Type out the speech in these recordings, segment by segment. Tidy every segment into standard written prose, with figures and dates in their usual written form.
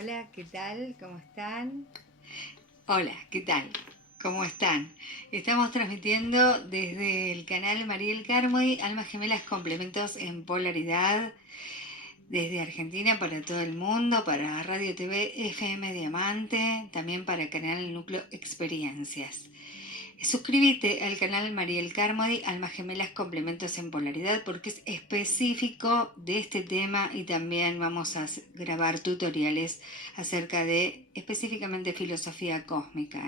Hola, ¿qué tal? ¿Cómo están? Hola, ¿qué tal? ¿Cómo están? Estamos transmitiendo desde el canal Mariel Carmoy, Almas Gemelas Complementos en Polaridad, desde Argentina para todo el mundo, para Radio TV FM Diamante, también para Canal Núcleo Experiencias. Suscríbete al canal Mariel Carmody, Almas Gemelas Complementos en Polaridad, porque es específico de este tema y también vamos a grabar tutoriales acerca de específicamente filosofía cósmica,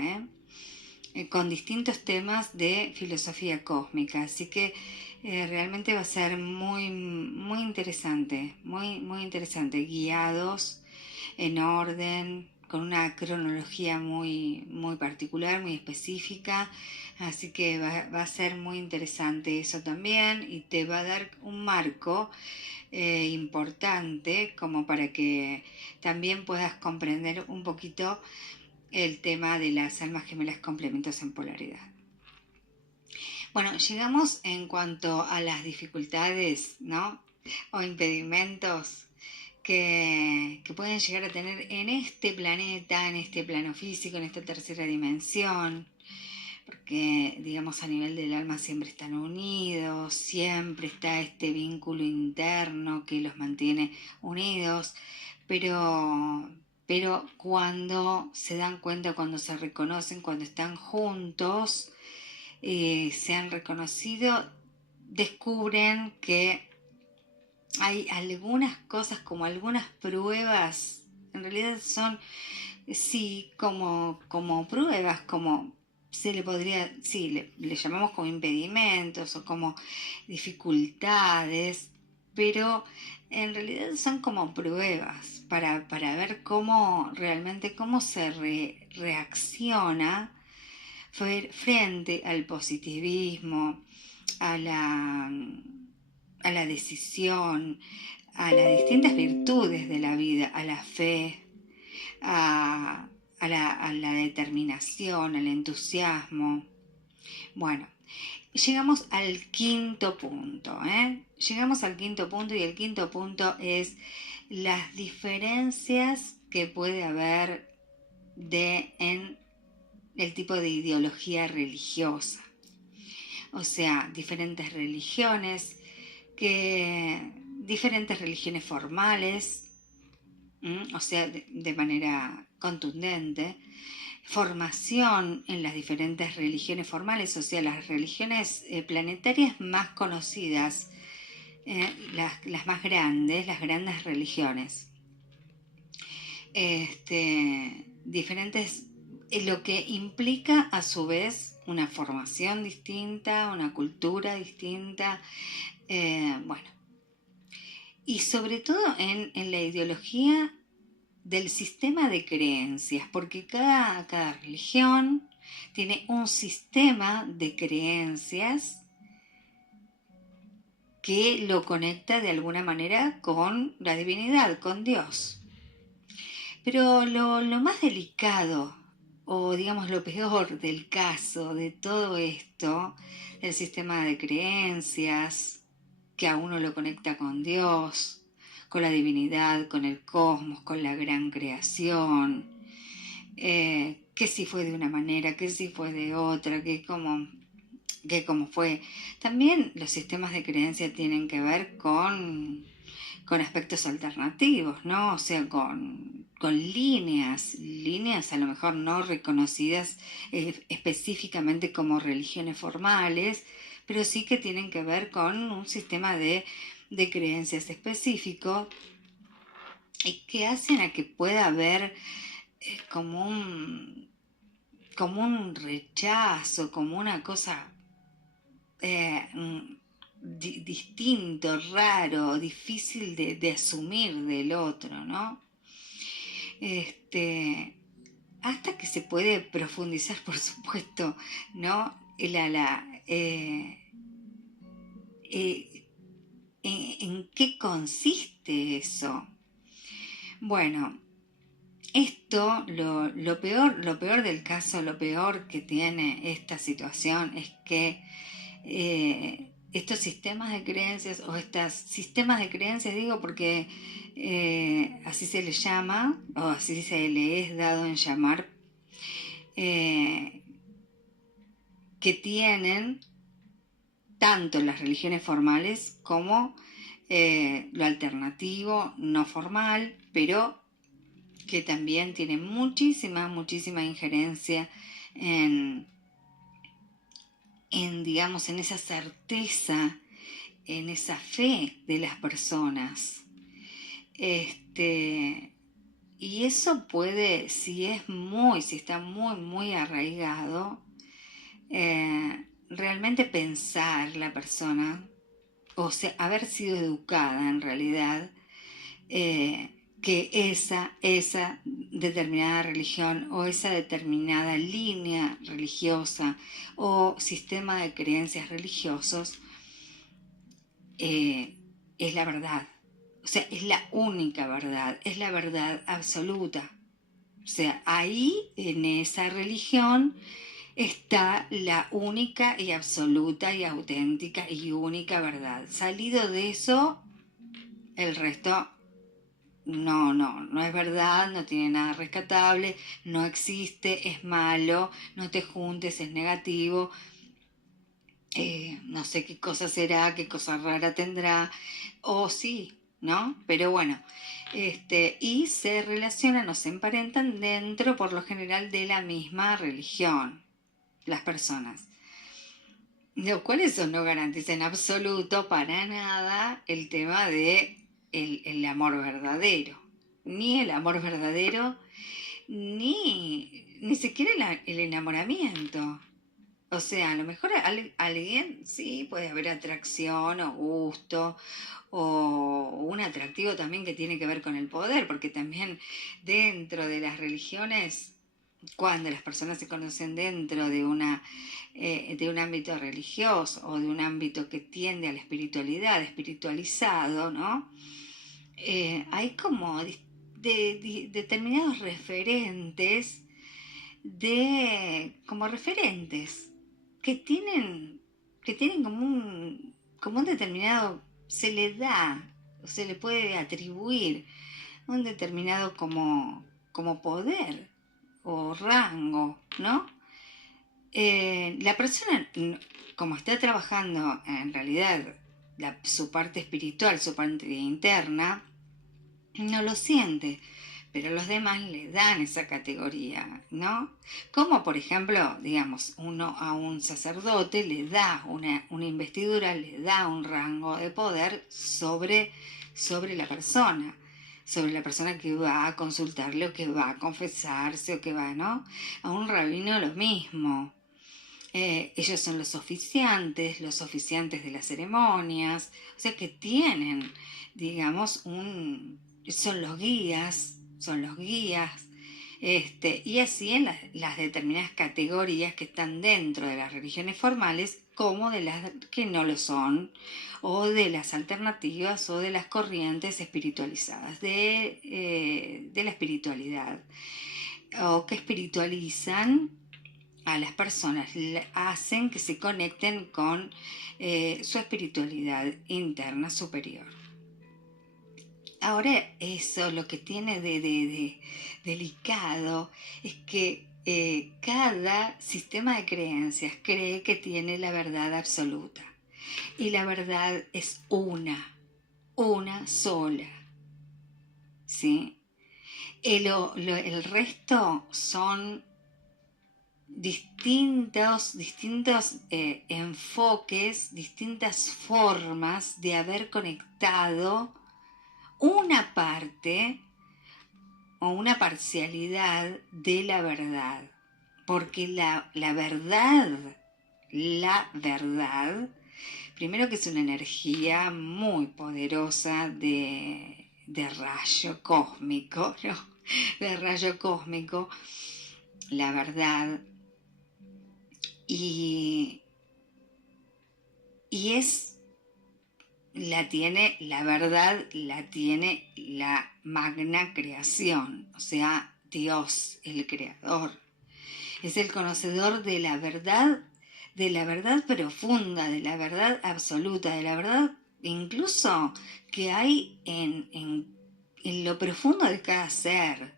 con distintos temas de filosofía cósmica. Así que realmente va a ser muy interesante, muy interesante, guiados en orden, con una cronología muy particular, muy específica, así que va a ser muy interesante eso también y te va a dar un marco importante como para que también puedas comprender un poquito el tema de las almas gemelas complementos en polaridad. Bueno, llegamos en cuanto a las dificultades, ¿no? O impedimentos que pueden llegar a tener en este planeta, en este plano físico, en esta tercera dimensión, porque digamos a nivel del alma siempre están unidos, siempre está este vínculo interno que los mantiene unidos, pero cuando se dan cuenta, cuando se reconocen, cuando están juntos, se han reconocido, descubren que hay algunas cosas, como algunas pruebas, en realidad son, sí, como pruebas, como se le podría, sí, le llamamos como impedimentos o como dificultades, pero en realidad son como pruebas para ver cómo realmente cómo se reacciona frente al positivismo, a la decisión, a las distintas virtudes de la vida, a la fe, a la determinación, al entusiasmo. Bueno, llegamos al quinto punto, Llegamos al quinto punto y el quinto punto es las diferencias que puede haber en el tipo de ideología religiosa. O sea, diferentes religiones, diferentes religiones formales, o sea, de manera contundente, formación en las diferentes religiones formales, o sea, las religiones planetarias más conocidas, las más grandes, las grandes religiones. Diferentes, lo que implica a su vez una formación distinta, una cultura distinta, bueno, y sobre todo en la ideología del sistema de creencias, porque cada religión tiene un sistema de creencias que lo conecta de alguna manera con la divinidad, con Dios. Pero lo más delicado, o digamos lo peor del caso de todo esto, el sistema de creencias, que a uno lo conecta con Dios, con la divinidad, con el cosmos, con la gran creación, que si fue de una manera, que si fue de otra, que como fue. También los sistemas de creencia tienen que ver con aspectos alternativos, ¿no? O sea, con líneas a lo mejor no reconocidas específicamente como religiones formales, pero sí que tienen que ver con un sistema de creencias específico y que hacen a que pueda haber como un rechazo, como una cosa distinto, raro, difícil de asumir del otro, ¿no? Hasta que se puede profundizar, por supuesto, ¿no? ¿En qué consiste eso? Bueno, esto, lo peor del caso, lo peor que tiene esta situación es que estos sistemas de creencias o estos sistemas de creencias, digo porque así se le llama o así se le es dado en llamar, eh, que tienen tanto las religiones formales como lo alternativo, no formal, pero que también tiene muchísima, muchísima injerencia en, digamos, en esa certeza, en esa fe de las personas. Y eso puede, si está muy, muy arraigado, realmente pensar la persona, o sea, haber sido educada en realidad, que esa determinada religión o esa determinada línea religiosa o sistema de creencias religiosos es la verdad. O sea, es la única verdad, es la verdad absoluta. O sea, ahí en esa religión está la única y absoluta y auténtica y única verdad. Salido de eso, el resto no es verdad, no tiene nada rescatable, no existe, es malo, no te juntes, es negativo, no sé qué cosa será, qué cosa rara tendrá, o sí, ¿no? Pero bueno, y se relacionan o se emparentan dentro, por lo general, de la misma religión, las personas. Lo cual eso no garantiza en absoluto para nada el tema de el amor verdadero. Ni el amor verdadero, ni siquiera el enamoramiento. O sea, a lo mejor alguien sí puede haber atracción o gusto o un atractivo también que tiene que ver con el poder, porque también dentro de las religiones, cuando las personas se conocen dentro de de un ámbito religioso o de un ámbito que tiende a la espiritualidad, espiritualizado, ¿no? Hay como determinados referentes como referentes que tienen, como un determinado, se le da, o se le puede atribuir un determinado como poder o rango, ¿no? La persona, como está trabajando en realidad su parte espiritual, su parte interna, no lo siente, pero los demás le dan esa categoría, ¿no? Como por ejemplo, digamos, uno a un sacerdote le da una investidura, le da un rango de poder sobre la persona que va a consultarle o que va a confesarse o que va, ¿no? A un rabino lo mismo. Ellos son los oficiantes de las ceremonias, o sea que tienen, digamos, son los guías, y así en las determinadas categorías que están dentro de las religiones formales como de las que no lo son, o de las alternativas o de las corrientes espiritualizadas, de la espiritualidad, o que espiritualizan a las personas, hacen que se conecten con su espiritualidad interna superior. Ahora eso lo que tiene de delicado es que cada sistema de creencias cree que tiene la verdad absoluta y la verdad es una sola, ¿sí? El resto son distintos enfoques, distintas formas de haber conectado una parte o una parcialidad de la verdad. Porque la verdad, primero que es una energía muy poderosa de rayo cósmico, ¿no? De rayo cósmico, la verdad. Y la verdad la tiene la magna creación, o sea, Dios, el creador. Es el conocedor de la verdad de la verdad profunda, de la verdad absoluta, de la verdad incluso que hay en lo profundo de cada ser.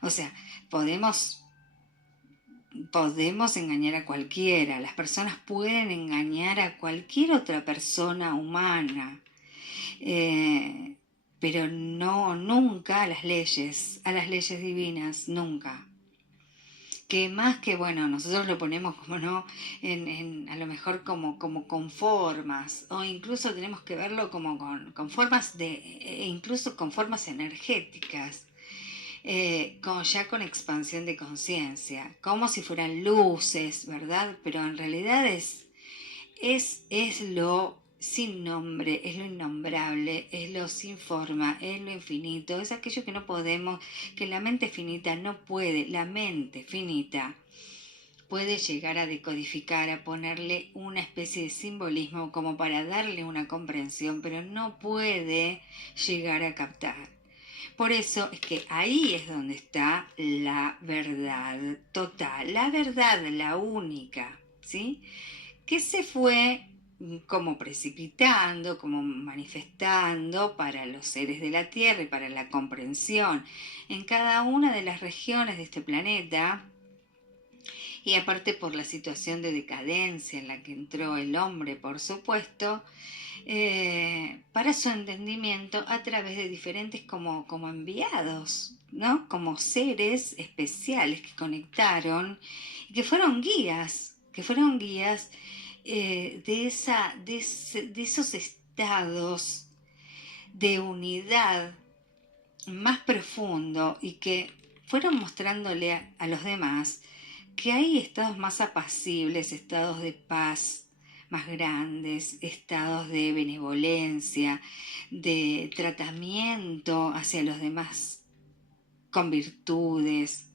O sea, podemos, podemos engañar a cualquiera, las personas pueden engañar a cualquier otra persona humana, eh, pero no, nunca a las leyes divinas, nunca. Que más que, bueno, nosotros lo ponemos como no, a lo mejor como con formas, o incluso tenemos que verlo como con formas incluso con formas energéticas, ya con expansión de conciencia, como si fueran luces, ¿verdad? Pero en realidad es lo sin nombre, es lo innombrable, es lo sin forma, es lo infinito, es aquello que no podemos, que la mente finita no puede, la mente finita puede llegar a decodificar, a ponerle una especie de simbolismo como para darle una comprensión, pero no puede llegar a captar. Por eso es que ahí es donde está la verdad total, la verdad, la única, ¿sí? Que se fue como precipitando, como manifestando para los seres de la Tierra y para la comprensión en cada una de las regiones de este planeta, y aparte por la situación de decadencia en la que entró el hombre, por supuesto, para su entendimiento a través de diferentes como enviados, ¿no? Como seres especiales que conectaron y que fueron guías de esos estados de unidad más profundo y que fueron mostrándole a los demás que hay estados más apacibles, estados de paz más grandes, estados de benevolencia, de tratamiento hacia los demás con virtudes,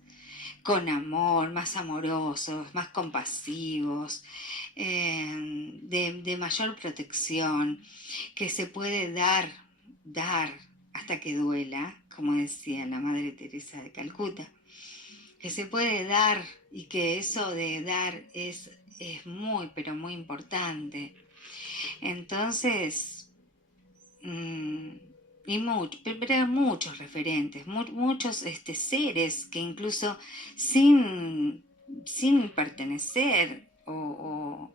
con amor, más amorosos, más compasivos, de mayor protección, que se puede dar hasta que duela, como decía la Madre Teresa de Calcuta, que se puede dar y que eso de dar es muy, pero muy importante. Entonces, pero muchos referentes, muchos seres que incluso sin pertenecer o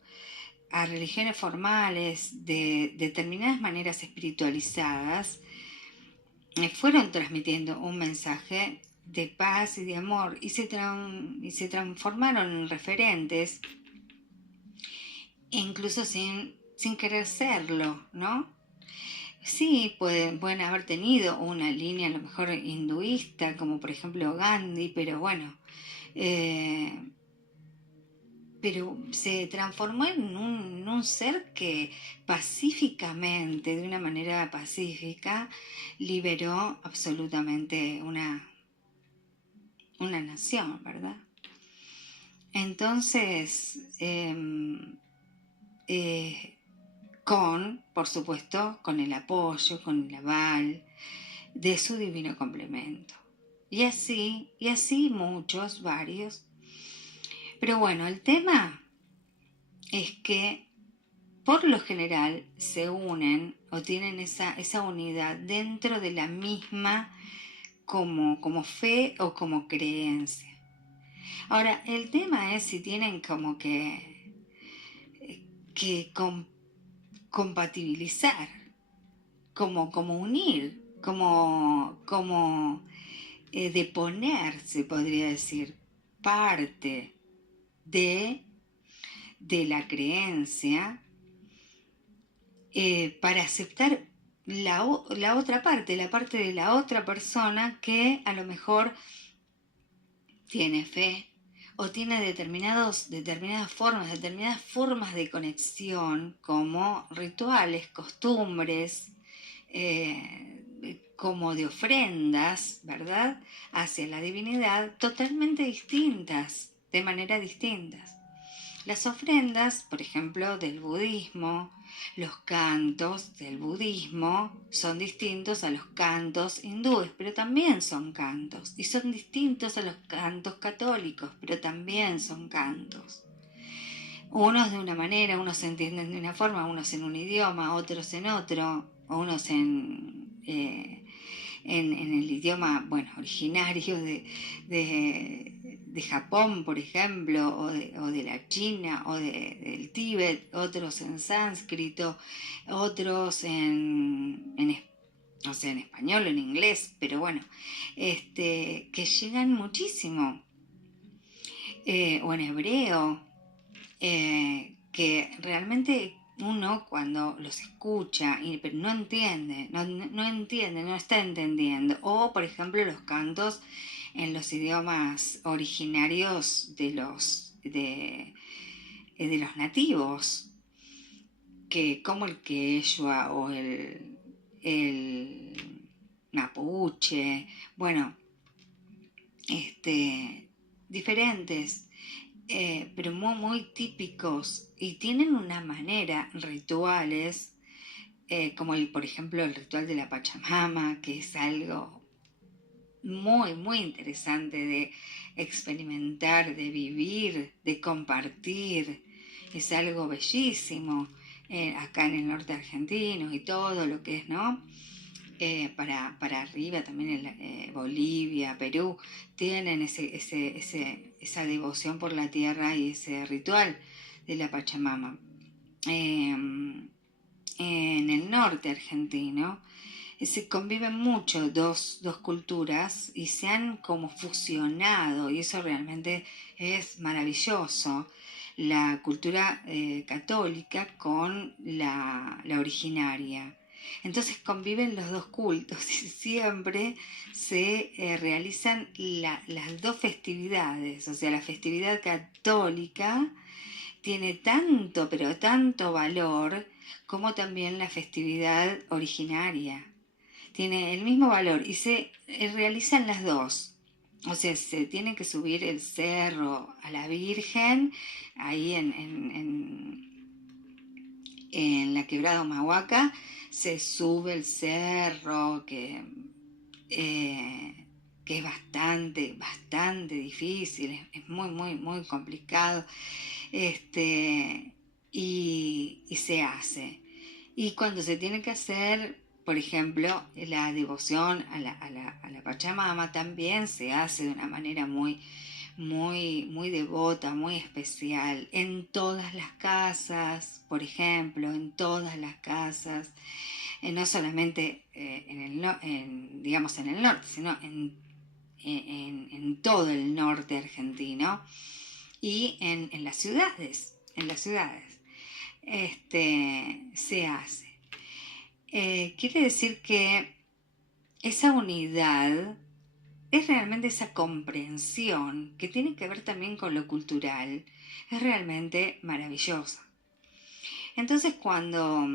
a religiones formales de determinadas maneras espiritualizadas, fueron transmitiendo un mensaje de paz y de amor y se transformaron en referentes, incluso sin querer serlo, ¿no? Sí, pueden haber tenido una línea a lo mejor hinduista, como por ejemplo Gandhi, pero bueno, pero se transformó en un ser que pacíficamente, de una manera pacífica, liberó absolutamente una nación, ¿verdad? Entonces, por supuesto, con el apoyo, con el aval de su divino complemento. Y así muchos, varios. Pero bueno, el tema es que por lo general se unen o tienen esa unidad dentro de la misma como fe o como creencia. Ahora, el tema es si tienen como que compatibilizar, como unir, como de poner, se podría decir, parte de la creencia para aceptar la otra parte, la parte de la otra persona que a lo mejor tiene fe o tiene determinadas formas de conexión como rituales, costumbres, como de ofrendas, ¿verdad? Hacia la divinidad totalmente distintas, de manera distintas. Las ofrendas, por ejemplo, del budismo, los cantos del budismo son distintos a los cantos hindúes, pero también son cantos. Y son distintos a los cantos católicos, pero también son cantos. Unos de una manera, unos se entienden de una forma, unos en un idioma, otros en otro, o unos en el idioma, bueno, originario de Japón, por ejemplo, o de la China, o del Tíbet, otros en sánscrito, otros no sé, en español o en inglés, pero bueno, que llegan muchísimo, o en hebreo, que realmente uno cuando los escucha, pero no entiende, no entiende, no está entendiendo. O, por ejemplo, los cantos en los idiomas originarios de los nativos, que como el quechua o el mapuche, bueno, diferentes, pero muy, muy típicos, y tienen una manera, rituales, como por ejemplo el ritual de la Pachamama, que es algo muy, muy interesante de experimentar, de vivir, de compartir. Es algo bellísimo, acá en el norte argentino y todo lo que es, ¿no? Para arriba también Bolivia, Perú, tienen esa devoción por la tierra y ese ritual de la Pachamama. En el norte argentino se conviven mucho dos culturas y se han como fusionado, y eso realmente es maravilloso, la cultura católica con la originaria. Entonces conviven los dos cultos y siempre se realizan las dos festividades. O sea, la festividad católica tiene tanto, pero tanto valor como también la festividad originaria. Tiene el mismo valor y se realizan las dos. O sea, se tiene que subir el cerro a la Virgen, ahí en la Quebrada Humahuaca, se sube el cerro, que es bastante, bastante difícil, es muy, muy, muy complicado, y se hace. Y cuando se tiene que hacer, por ejemplo, la devoción a la Pachamama, también se hace de una manera muy, muy, muy devota, muy especial, en todas las casas, por ejemplo, en todas las casas, no solamente digamos en el norte, sino en todo el norte argentino y en las ciudades, se hace. Quiere decir que esa unidad es realmente esa comprensión que tiene que ver también con lo cultural, es realmente maravillosa. Entonces cuando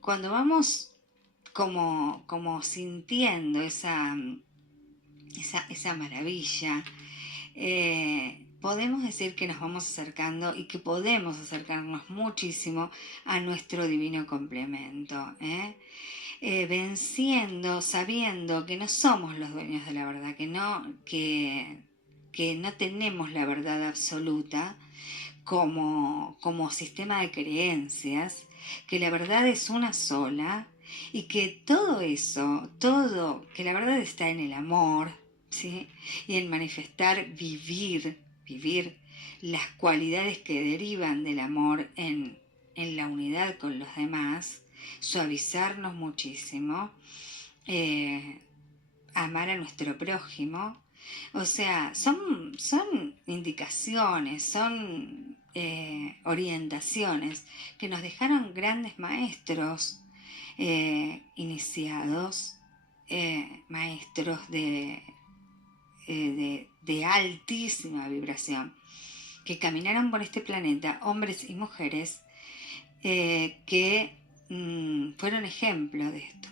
vamos como sintiendo esa maravilla, podemos decir que nos vamos acercando y que podemos acercarnos muchísimo a nuestro divino complemento, venciendo, sabiendo que no somos los dueños de la verdad, que no tenemos la verdad absoluta como sistema de creencias, que la verdad es una sola y que todo eso, que la verdad está en el amor, ¿sí? Y en manifestar, vivir las cualidades que derivan del amor en la unidad con los demás, suavizarnos muchísimo, amar a nuestro prójimo. O sea, son indicaciones, son orientaciones que nos dejaron grandes maestros iniciados, maestros de altísima vibración, que caminaron por este planeta, hombres y mujeres, que fueron ejemplo de esto.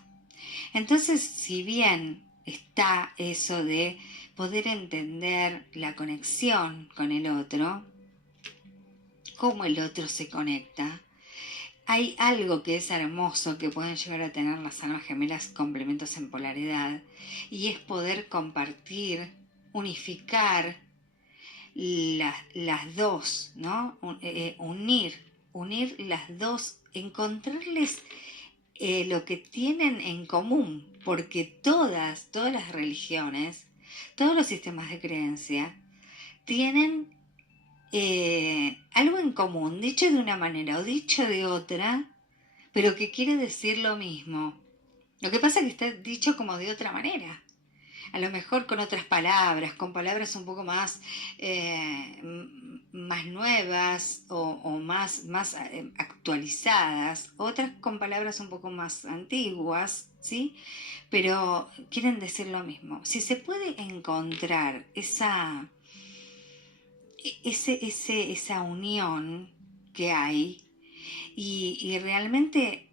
Entonces, si bien está eso de poder entender la conexión con el otro, cómo el otro se conecta, hay algo que es hermoso que pueden llegar a tener las almas gemelas complementos en polaridad, y es poder compartir, unificar las dos, ¿no? Unir las dos, encontrarles lo que tienen en común, porque todas las religiones, todos los sistemas de creencia, tienen algo en común, dicho de una manera o dicho de otra, pero que quiere decir lo mismo. Lo que pasa es que está dicho como de otra manera. A lo mejor con otras palabras, con palabras un poco más, más nuevas o más actualizadas, otras con palabras un poco más antiguas, ¿sí? Pero quieren decir lo mismo. Si se puede encontrar esa unión que hay y realmente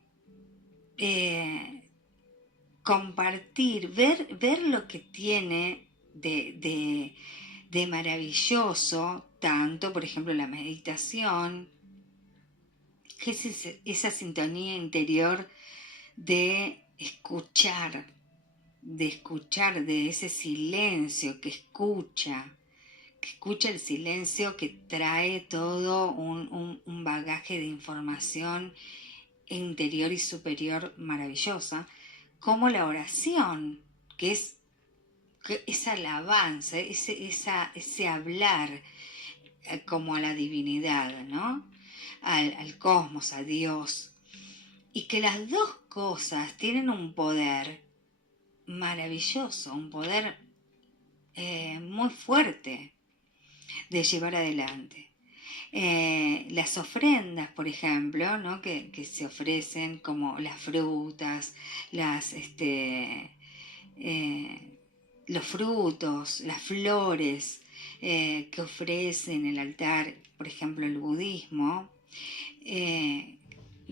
compartir, ver lo que tiene de maravilloso, tanto, por ejemplo, la meditación, que es esa sintonía interior de escuchar, de ese silencio que escucha el silencio, que trae todo un bagaje de información interior y superior maravillosa, como la oración, que es esa alabanza, ese hablar como a la divinidad, ¿no? Al cosmos, a Dios. Y que las dos cosas tienen un poder maravilloso, un poder muy fuerte de llevar adelante. Las ofrendas, por ejemplo, ¿no? que se ofrecen como las frutas, los frutos, las flores que ofrece en el altar, por ejemplo, el budismo, eh,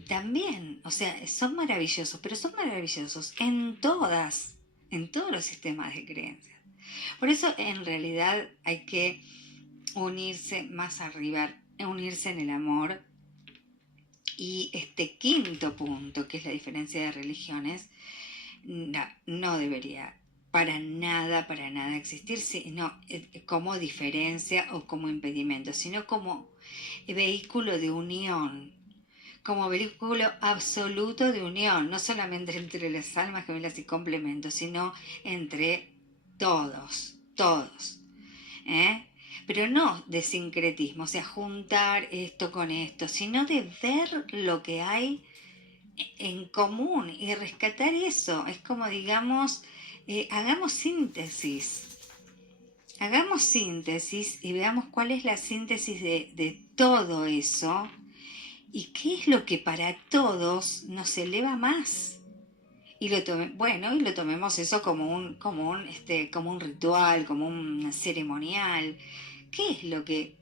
también, o sea, son maravillosos, pero son maravillosos en todos los sistemas de creencias. Por eso, en realidad, hay que unirse más arriba, unirse en el amor. Y este quinto punto, que es la diferencia de religiones, no debería para nada existir, sino como diferencia o como impedimento, sino como vehículo de unión, como vehículo absoluto de unión, no solamente entre las almas gemelas y complementos, sino entre todos. ¿eh? Pero no de sincretismo, o sea, juntar esto con esto, sino de ver lo que hay en común y rescatar eso. Es como, digamos, hagamos síntesis y veamos cuál es la síntesis de todo eso y qué es lo que para todos nos eleva más. Y lo tomemos eso como un ritual, como un ceremonial. ¿Qué es lo que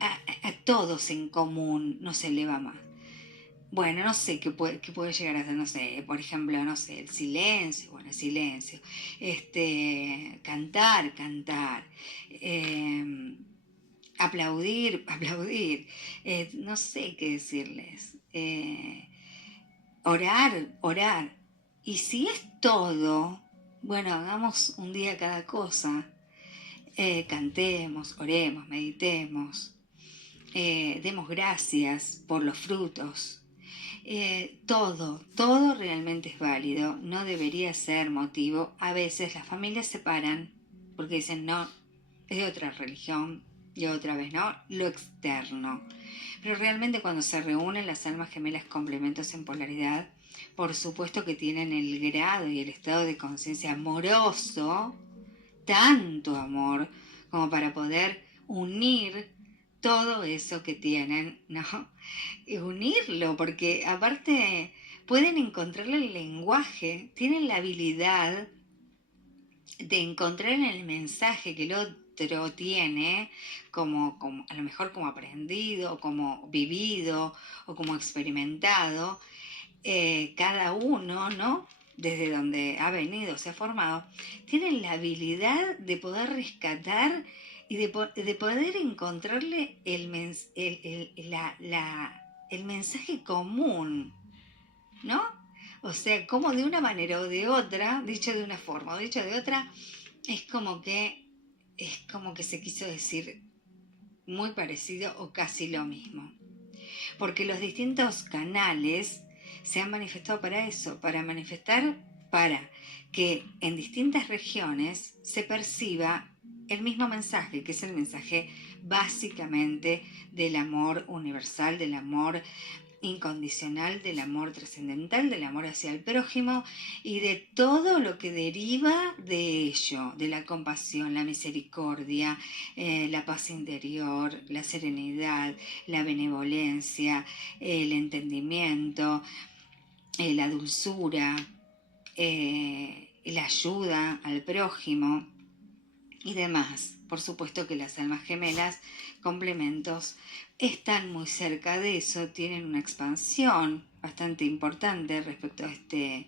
a todos en común nos eleva más? Bueno, no sé qué puede llegar a ser, no sé, por ejemplo, no sé, el silencio, bueno, el silencio, cantar, aplaudir, no sé qué decirles, orar. Y si es todo, bueno, hagamos un día cada cosa, cantemos, oremos, meditemos, demos gracias por los frutos. Todo realmente es válido, no debería ser motivo. A veces las familias se paran porque dicen, no, es de otra religión, y otra vez, ¿no? Lo externo. Pero realmente cuando se reúnen las almas gemelas complementos en polaridad, por supuesto que tienen el grado y el estado de conciencia amoroso, tanto amor, como para poder unir todo eso que tienen, ¿no? Y unirlo, porque aparte pueden encontrarle el lenguaje, tienen la habilidad de encontrar en el mensaje que el otro tiene, como a lo mejor como aprendido, o como vivido, o como experimentado, cada uno, ¿no? Desde donde ha venido, se ha formado, tienen la habilidad de poder rescatar y de poder encontrarle el mensaje común, ¿no? O sea, como de una manera o de otra, dicho de una forma o dicho de otra, es como que se quiso decir muy parecido o casi lo mismo. Porque los distintos canales se han manifestado para eso, para que en distintas regiones se perciba el mismo mensaje, que es el mensaje básicamente del amor universal, del amor incondicional, del amor trascendental, del amor hacia el prójimo y de todo lo que deriva de ello, de la compasión, la misericordia, la paz interior, la serenidad, la benevolencia, el entendimiento, la dulzura, la ayuda al prójimo y demás. Por supuesto que las almas gemelas, complementos, están muy cerca de eso, tienen una expansión bastante importante respecto a de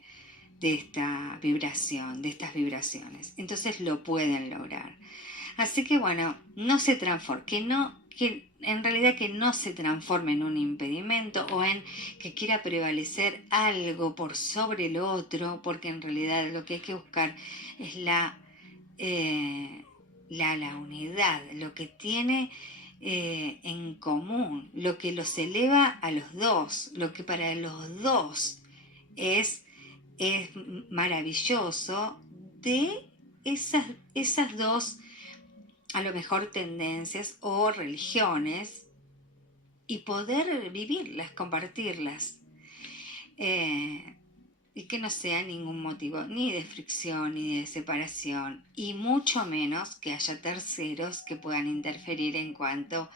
esta vibración, de estas vibraciones. Entonces lo pueden lograr. Así que bueno, no se transforme, que en realidad que no se transforme en un impedimento o en que quiera prevalecer algo por sobre el otro, porque en realidad lo que hay que buscar es la unidad, lo que tiene en común, lo que los eleva a los dos, lo que para los dos es maravilloso de esas dos, a lo mejor, tendencias o religiones, y poder vivirlas, compartirlas. Y que no sea ningún motivo ni de fricción ni de separación, y mucho menos que haya terceros que puedan interferir en cuanto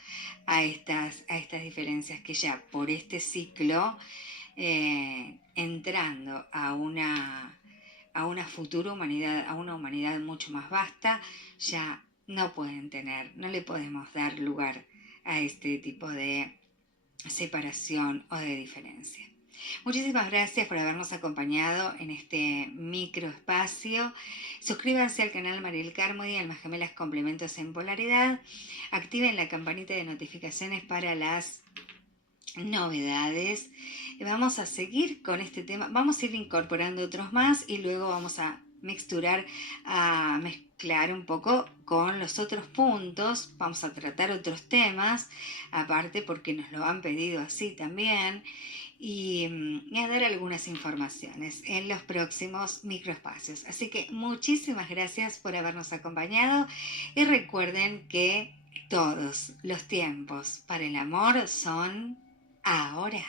a estas diferencias que ya por este ciclo, entrando a una futura humanidad, a una humanidad mucho más vasta, ya no le podemos dar lugar a este tipo de separación o de diferencia. Muchísimas gracias por habernos acompañado en este microespacio. Suscríbanse al canal Mariel Carmody, Almas Gemelas Complementos en Polaridad. Activen la campanita de notificaciones para las novedades. Vamos a seguir con este tema. Vamos a ir incorporando otros más y luego vamos a mezclar un poco con los otros puntos. Vamos a tratar otros temas aparte porque nos lo han pedido así también. Y a dar algunas informaciones en los próximos microespacios. Así que muchísimas gracias por habernos acompañado y recuerden que todos los tiempos para el amor son ahora.